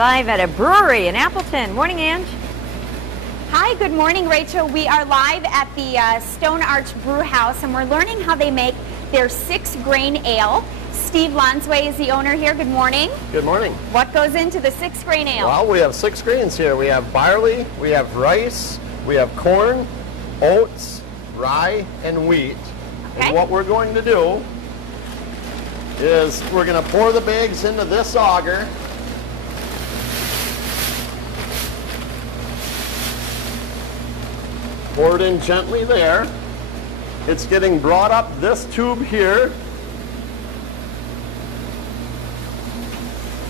live at a brewery in Appleton. Morning, Ange. Hi, good morning, Rachel. We are live at the Stone Arch Brew House, and we're learning how they make their 6-grain ale. Steve Lonsway is the owner here. Good morning. Good morning. What goes into the 6-grain ale? Well, we have 6 grains here. We have barley, we have rice, we have corn, oats, rye, and wheat. Okay. And what we're going to do is we're going to pour the bags into this auger. Pour it in gently there. It's getting brought up this tube here.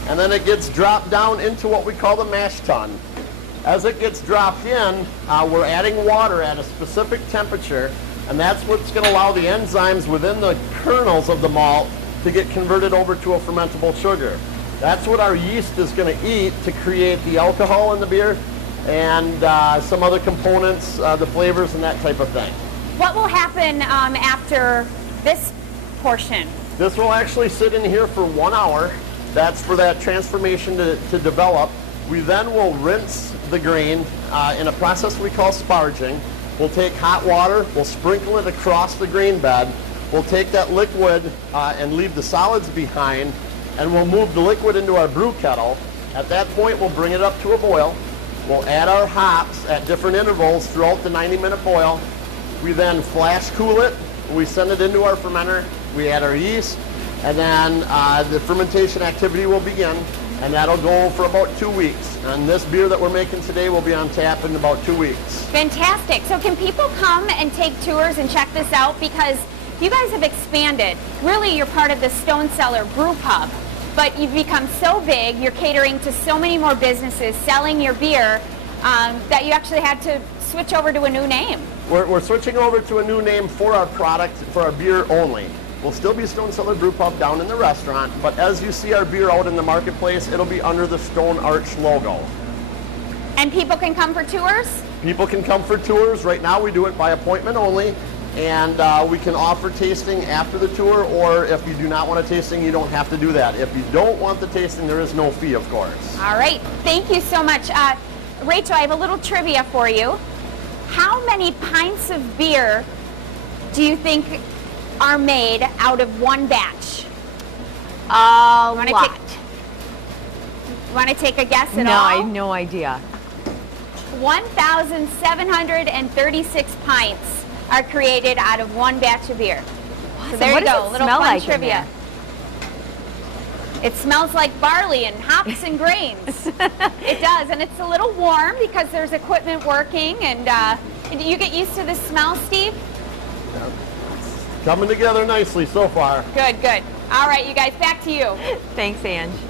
And then it gets dropped down into what we call the mash tun. As it gets dropped in, we're adding water at a specific temperature, and that's what's going to allow the enzymes within the kernels of the malt to get converted over to a fermentable sugar. That's what our yeast is going to eat to create the alcohol in the beer and some other components, the flavors and that type of thing. What will happen after this portion? This will actually sit in here for 1 hour. That's for that transformation to develop. We then will rinse the grain in a process we call sparging. We'll take hot water, we'll sprinkle it across the grain bed. We'll take that liquid and leave the solids behind, and we'll move the liquid into our brew kettle. At that point, we'll bring it up to a boil. We'll add our hops at different intervals throughout the 90-minute boil. We then flash cool it. We send it into our fermenter. We add our yeast, and then the fermentation activity will begin, and that'll go for about 2 weeks. And this beer that we're making today will be on tap in about 2 weeks. Fantastic. So can people come and take tours and check this out? Because you guys have expanded. Really, you're part of the Stone Cellar Brew Pub, but you've become so big, you're catering to so many more businesses, selling your beer, that you actually had to switch over to a new name. We're switching over to a new name for our product, for our beer only. We'll still be Stone Cellar Brew Pub down in the restaurant, but as you see our beer out in the marketplace, it'll be under the Stone Arch logo. And people can come for tours? People can come for tours. Right now we do it by appointment only, and we can offer tasting after the tour, or if you do not want a tasting, you don't have to do that. If you don't want the tasting, there is no fee, of course. All right. Thank you so much. Rachel, I have a little trivia for you. How many pints of beer do you think are made out of one batch? A lot. Want to take a guess at all? No, I have no idea. 1,736 pints are created out of one batch of beer. So there What you does go, it a little smell fun like in trivia. there? It smells like barley and hops and grains. It does, and it's a little warm because there's equipment working, and you get used to the smell, Steve? Coming together nicely so far. Good, good. All right, you guys, back to you. Thanks, Ange.